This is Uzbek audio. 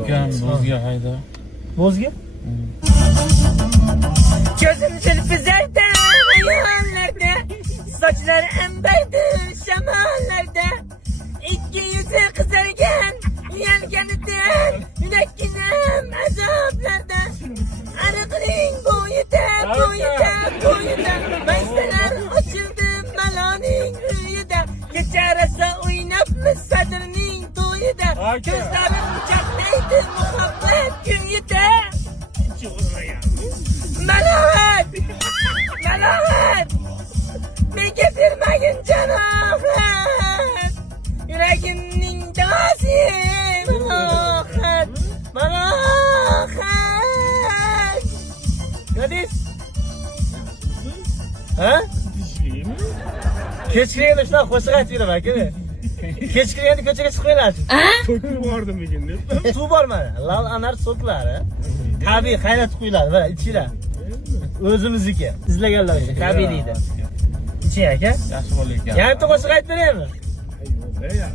Ukam bo'zga hayda. Bo'zga? Gözüm sırpızarda hayallarda, saçları emberdi şamallarda. İki yüzü kızarken yelkeniden, yürekkinem azaplarda. Arıkling boyuda, Başlar açıldı malaning rüyüda. Gece arası oynapmış sadrının toyuda. Gözlerim çatlaydı muhabbet günyüde. Melahat! Ne getirmeyin canahat! Yüreğinin dağısı melahat! Ne diyorsun? Ha? Kechikganda shunaqa qo'shiq aytib yuraman aka. Kechikganda ko'chaga chiqmaylarsiz. To'kib bordim endi. Suv bormadi. Lal anar so'tlari. Tabiiy qaynatib qo'yiladi. Mana ichinglar. O'zimizniki. Izlaganlar uchun tabiiy deydi. Iching aka. Yaxshi bo'lar ekan. Yarimta qo'shiq aytib beraymi? Yo'q,